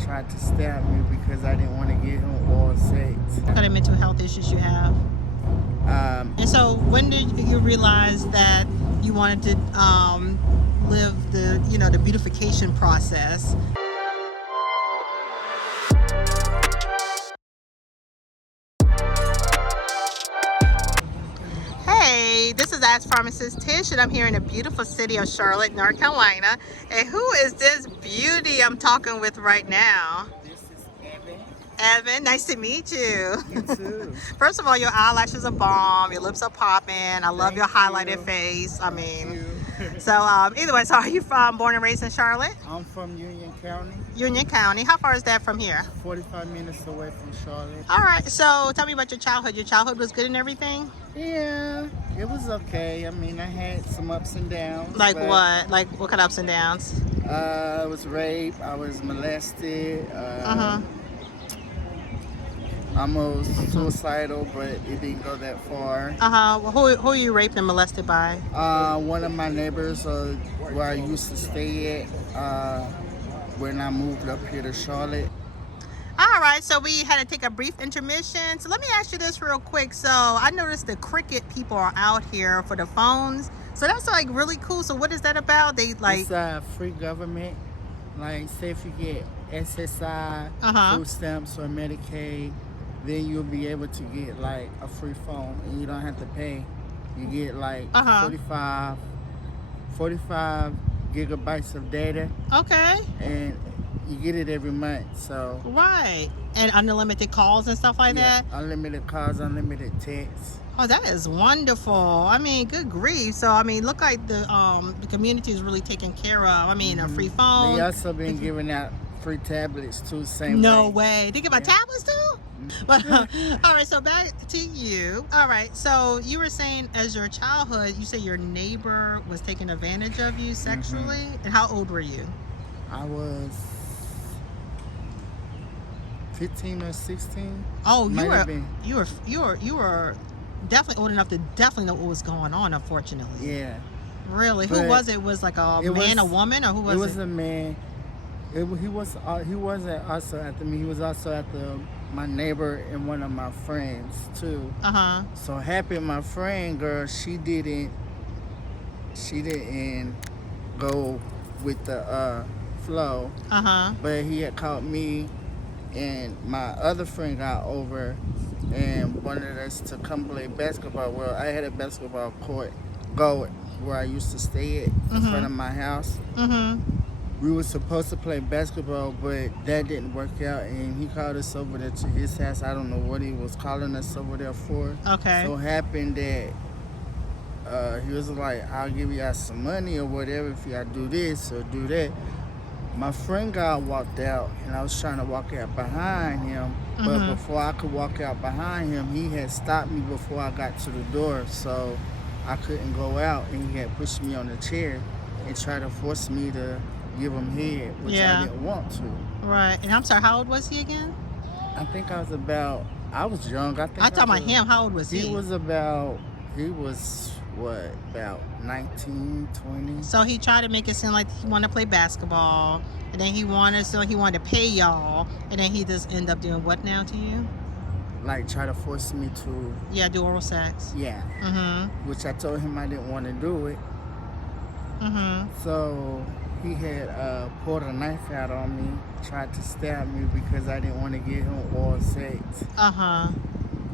tried to stab me because I didn't want to give him oral sex. What kind of mental health issues you have? And so when did you realize that you wanted to live the beautification process? Hey, this is Ask Pharmacist Tish, and I'm here in the beautiful city of Charlotte, North Carolina. And who is this beauty I'm talking with right now? This is Evan. Evan, nice to meet you. You too. First of all, your eyelashes are bomb, your lips are popping. I love your highlighted you. face. I mean, You. so either way, so are you born and raised in Charlotte? I'm from Union County, Union County. How far is that from here? 45 minutes away from Charlotte. All right, so tell me about your childhood. Your childhood was good and everything? Yeah, it was okay. I mean, I had some ups and downs. Like what? Like what kind of ups and downs? I was raped. I was molested. Almost suicidal, but it didn't go that far. Well, who you raped and molested by? One of my neighbors, where I used to stay at, when I moved up here to Charlotte. All right, so we had to take a brief intermission. So let me ask you this real quick. So I noticed the Cricket people are out here for the phones. So that's like really cool. So what is that about? They like It's free government. Like, say if you get SSI, food stamps, or Medicaid, then you'll be able to get like a free phone and you don't have to pay. You get like 45 gigabytes of data. Okay. And you get it every month, so. Right. And unlimited calls and stuff like that? Unlimited calls, unlimited texts. Oh, that is wonderful. I mean, good grief. So, I mean, look like the community is really taken care of. I mean, a free phone. They also been giving out free tablets too, same way. No way. They give out tablets too? But all right, so back to you. All right, so you were saying as your childhood, you say your neighbor was taking advantage of you sexually. And how old were you? I was 15 or 16. Oh, you were definitely old enough to definitely know what was going on, unfortunately. Yeah. Really? But who was it? Was like a man, a woman, or who was it? It was a man. He wasn't also after me. He was also after my neighbor and one of my friends too. So happy my friend girl, she didn't go with the flow. But he had caught me and my other friend got over and wanted us to come play basketball. Well, I had a basketball court where I used to stay at in front of my house. We were supposed to play basketball, but that didn't work out, and he called us over there to his house. I don't know what he was calling us over there for. Okay. So happened that he was like, I'll give y'all some money or whatever if y'all do this or do that. My friend got walked out, and I was trying to walk out behind him, but before I could walk out behind him, he had stopped me before I got to the door, so I couldn't go out, and he had pushed me on the chair and tried to force me to give him head, which I didn't want to. Right. And I'm sorry, how old was he again? I think I was young. I'm talking about him. How old was he? He was what, about 19, 20. So he tried to make it seem like he wanted to play basketball, and then he wanted to pay y'all, and then he just ended up doing what now to you? Like try to force me to. Yeah, do oral sex. Yeah. Which I told him I didn't want to do it. So he had pulled a knife out on me, tried to stab me because I didn't want to give him oral sex.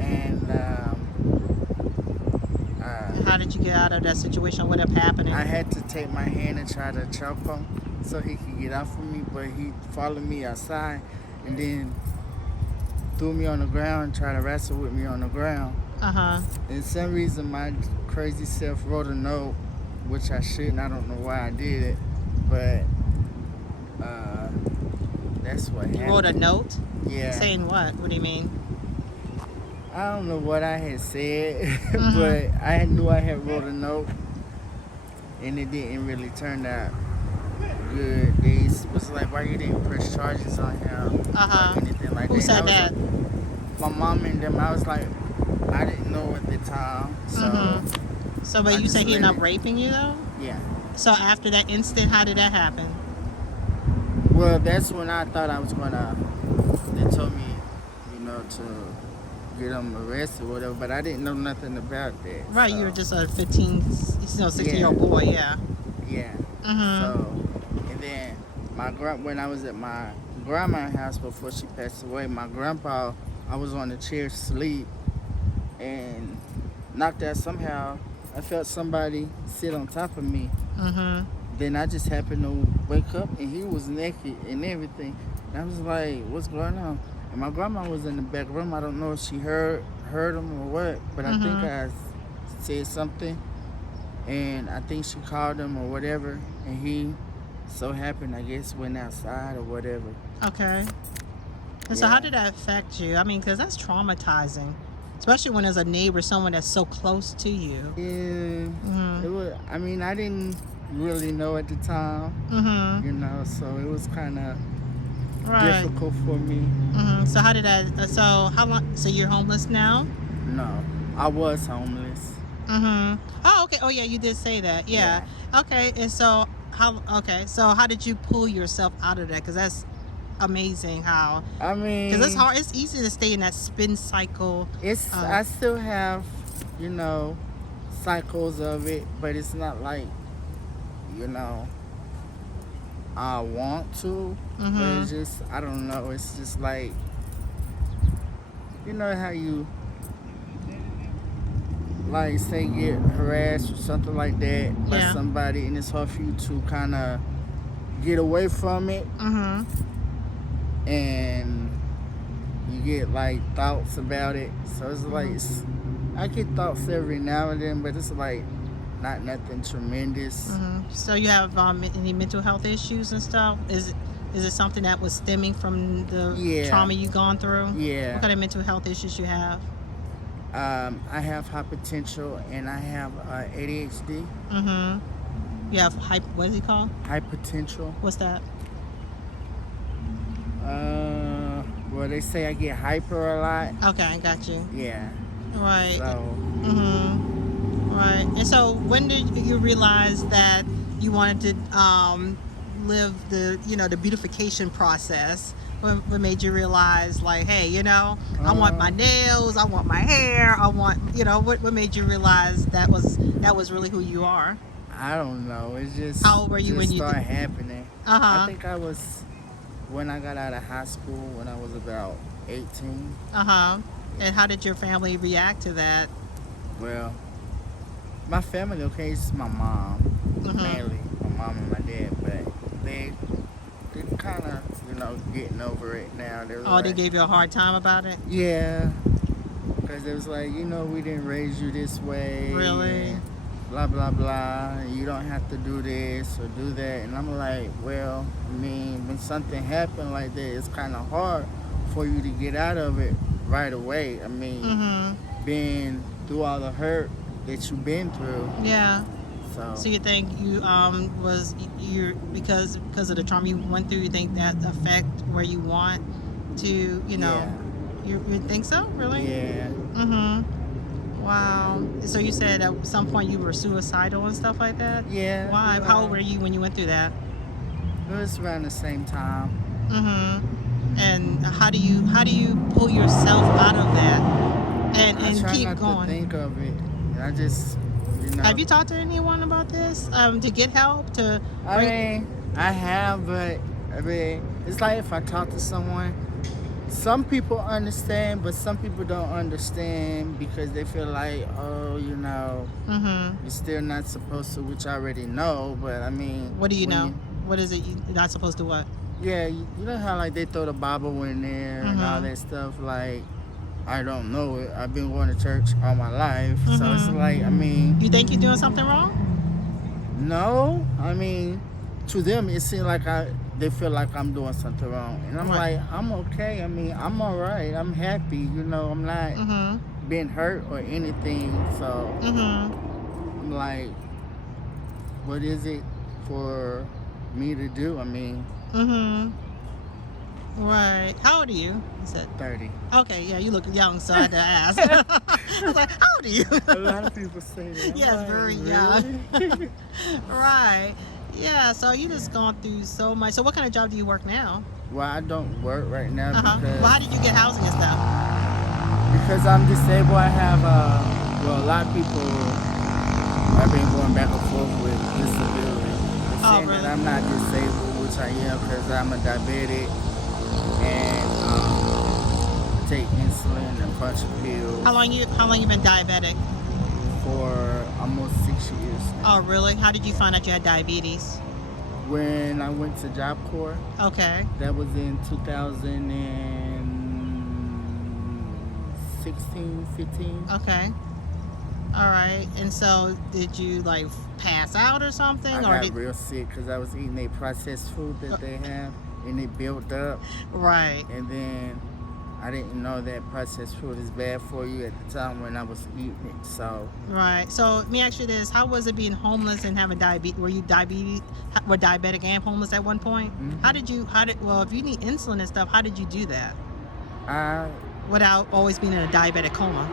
And how did you get out of that situation? What ended up happening? I had to take my hand and try to choke him so he could get off of me, but he followed me outside and then threw me on the ground and tried to wrestle with me on the ground. And some reason my crazy self wrote a note, which I shouldn't. I don't know why I did it, but that's what happened. You wrote a note? Yeah. Saying what? What do you mean? I don't know what I had said, but I knew I had wrote a note, and it didn't really turn out good. They was like, why you didn't press charges on him or anything like that. Who said that? My mom and them. I was like, I didn't know at the time, so. So, but you say he ended up raping you though? Yeah. So after that instant, how did that happen? Well, that's when I thought I was gonna. They told me, to get them arrested or whatever, but I didn't know nothing about that. Right, So, you were just a 15, 16-year-old boy, yeah. Yeah. Mm-hmm. So, and then when I was at my grandma's house before she passed away, my grandpa, I was on the chair asleep and knocked out somehow. I felt somebody sit on top of me. Mm-hmm. Then I just happened to wake up and he was naked and everything. And I was like, what's going on? And my grandma was in the back room. I don't know if she heard him or what, but I think I said something. And I think she called him or whatever. And he so happened, I guess, went outside or whatever. Okay. And so how did that affect you? I mean, because that's traumatizing. Especially when there's a neighbor, someone that's so close to you. Yeah. It was, I mean, I didn't really know at the time, so it was kind of difficult for me. So how did that, so how long, so you're homeless now? No, I was homeless. Oh, okay. Oh, yeah, you did say that. Yeah. Okay. And so so how did you pull yourself out of that? Because that's amazing how, I mean, because it's hard, it's easy to stay in that spin cycle. I still have, cycles of it, but it's not like, I want to, but it's just, I don't know, it's just like, how you, like, say get harassed or something like that by somebody, and it's hard for you to kind of get away from it, and you get, like, thoughts about it, so it's like, I get thoughts every now and then, but it's like, not nothing tremendous. So you have any mental health issues and stuff? Is it something that was stemming from the trauma you've gone through? Yeah. What kind of mental health issues you have? I have hypertension and I have ADHD. You have what is it called? Hypertension. What's that? Well, they say I get hyper a lot. Okay, I got you. Yeah. Right. So. Right. And so when did you realize that you wanted to live the beautification process? What made you realize, like, hey, I want my nails, I want my hair, I want, what made you realize that was really who you are? I don't know. It's just, how old were you when you started happening? I think I was, when I got out of high school, when I was about 18. And how did your family react to that? Well, my family, okay, it's my mom, mainly, my mom and my dad, but they're kind of, getting over it now. They gave you a hard time about it? Yeah, because it was like, we didn't raise you this way. Really? Blah, blah, blah. You don't have to do this or do that. And I'm like, well, I mean, when something happened like that, it's kind of hard for you to get out of it right away. I mean, being through all the hurt that you've been through. Yeah. So you think because of the trauma you went through, you think that affect where you want to, you think so? Really? Yeah. Wow. So you said at some point you were suicidal and stuff like that? Yeah. Why? How old were you when you went through that? It was around the same time. And how do you pull yourself out of that and keep going? I try not to think of it. I just, Have you talked to anyone about this to get help? I have, but it's like if I talk to someone, some people understand, but some people don't understand because they feel like, oh, you're still not supposed to, which I already know, but I mean. What do you know? What is it you're not supposed to what? Yeah, you know how like they throw the Bible in there and all that stuff, like, I don't know it. I've been going to church all my life, so it's like, I mean. You think you're doing something wrong? No, I mean, to them it seems like they feel like I'm doing something wrong, and I'm like, I'm okay. I mean, I'm all right. I'm happy. I'm not being hurt or anything. So I'm like, what is it for me to do? I mean. Right. How old are you? You said 30. Okay, yeah, you look young, so I had to ask. I was like, how old are you? A lot of people say that. Yes, very young. Right. Yeah, so you just gone through so much. So what kind of job do you work now? Well, I don't work right now Well, how did you get housing and stuff? because I'm disabled. I have well, a lot of people have been going back and forth with disability. They're saying Really? that I'm not disabled, which I am because I'm a diabetic and take insulin and punch pills. How long you been diabetic? For almost 6 years now. Oh, really? How did you find out you had diabetes? When I went to Job Corps, Okay. that was in 2016, 15. Okay. All right. And so, did you like pass out or something? I got real sick because I was eating a processed food that they have, and it built up. Right. And then I didn't know that processed food is bad for you at the time when I was eating it. So Right. So let me ask you this: how was it being homeless and having diabetes? Were you diabetic and homeless at one point? Well, if you need insulin and stuff, how did you do that without always being in a diabetic coma?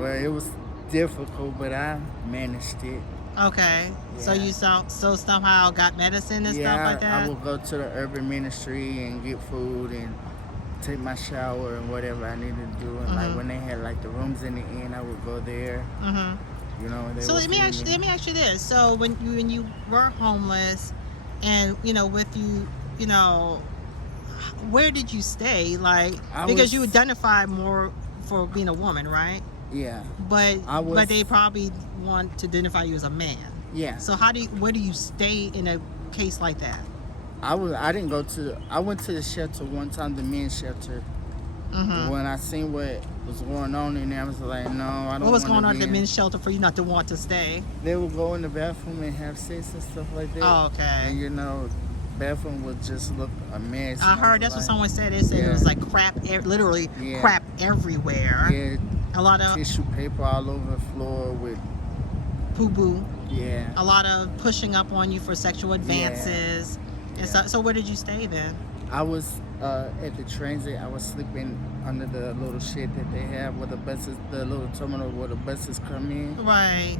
Well, it was difficult, but I managed it. Okay. Yeah. So you somehow got medicine and stuff like that? I would go to the urban ministry and get food and take my shower and whatever I needed to do. And like when they had like the rooms in the inn, I would go there. You know. So let me ask you this: so when you were homeless, and with where did you stay? Like because you identify more for being a woman, right? Yeah. But they probably want to identify you as a man. Yeah. So where do you stay in a case like that? I went to the shelter one time, the men's shelter. When I seen what was going on in there, I was like, no, I don't. What was going on at the men's shelter for you not to want to stay? They would go in the bathroom and have sex and stuff like that. Oh, okay. And bathroom would just look a mess. I heard that's what someone said. They said it was like crap, literally crap everywhere. Yeah. A lot of tissue paper all over the floor with poo boo. Yeah. A lot of pushing up on you for sexual advances. Yeah. And so where did you stay then? I was at the transit. I was sleeping under the little shed that they have where the little terminal where the buses come in. Right.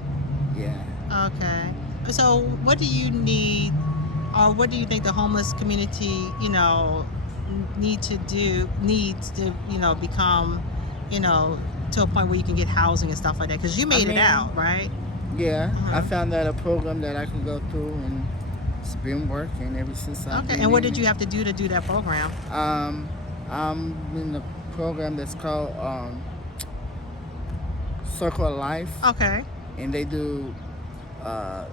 Yeah. Okay. So what do you need, or what do you think the homeless community, needs to become, to a point where you can get housing and stuff like that? Because you made it out, right? Yeah. I found out a program that I can go through, and it's been working ever since I've been and what did you have to do that program? I'm in the program that's called Circle of Life. Okay. And they do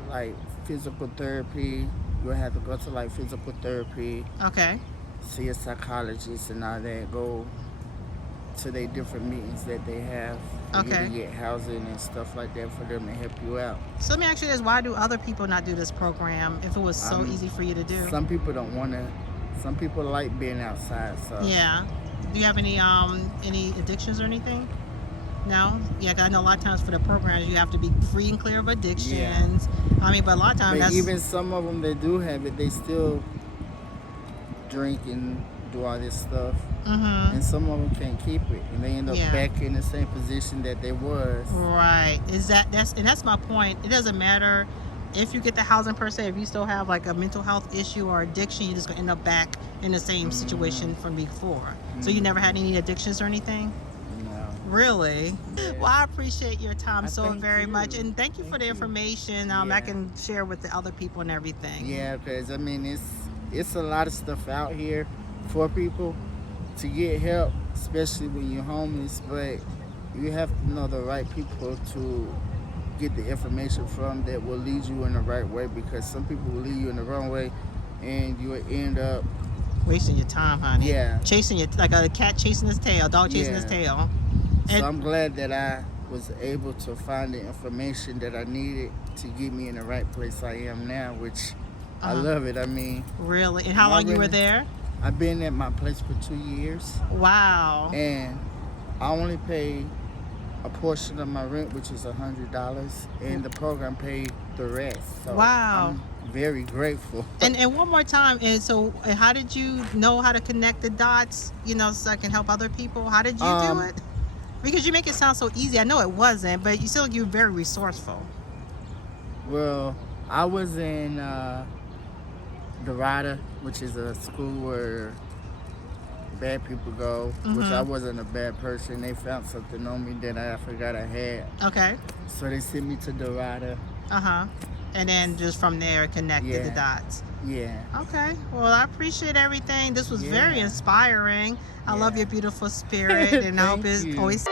like physical therapy. You have to go to like physical therapy. Okay. See a psychologist and all that. Go to their different meetings that they have. For you to get housing and stuff like that for them to help you out. So let me ask you this: why do other people not do this program if it was so easy for you to do? Some people don't want to. Some people like being outside. So yeah. Do you have any addictions or anything? No? Yeah, 'cause I know a lot of times for the programs you have to be free and clear of addictions. Yeah. But a lot of times even some of them that do have it, they still drink and do all this stuff. And some of them can't keep it, and they end up back in the same position that they was. Right. That's my point. It doesn't matter if you get the housing per se. If you still have like a mental health issue or addiction, you're just gonna end up back in the same situation from before. So you never had any addictions or anything? No. Really? Yeah. Well, I appreciate your time so very much, and thank you for the information. I can share with the other people and everything. Yeah, because it's a lot of stuff out here for people to get help, especially when you're homeless, but you have to know the right people to get the information from that will lead you in the right way, because some people will lead you in the wrong way and you will end up wasting your time, honey. Yeah. Chasing it like a cat chasing his tail, dog chasing his tail. So I'm glad that I was able to find the information that I needed to get me in the right place I am now, which I love it. Really? And how long you were there? I've been at my place for 2 years. Wow. And I only pay a portion of my rent, which is $100, and the program paid the rest. So wow. I'm very grateful. And one more time, and so how did you know how to connect the dots, so I can help other people? How did you do it? Because you make it sound so easy. I know it wasn't, but you still, you're very resourceful. Well, I was in Dorada, which is a school where bad people go, which I wasn't a bad person. They found something on me that I forgot I had. Okay. So they sent me to Dorada. And then just from there connected the dots. Yeah. Okay. Well, I appreciate everything. This was very inspiring. I love your beautiful spirit, and I hope it's always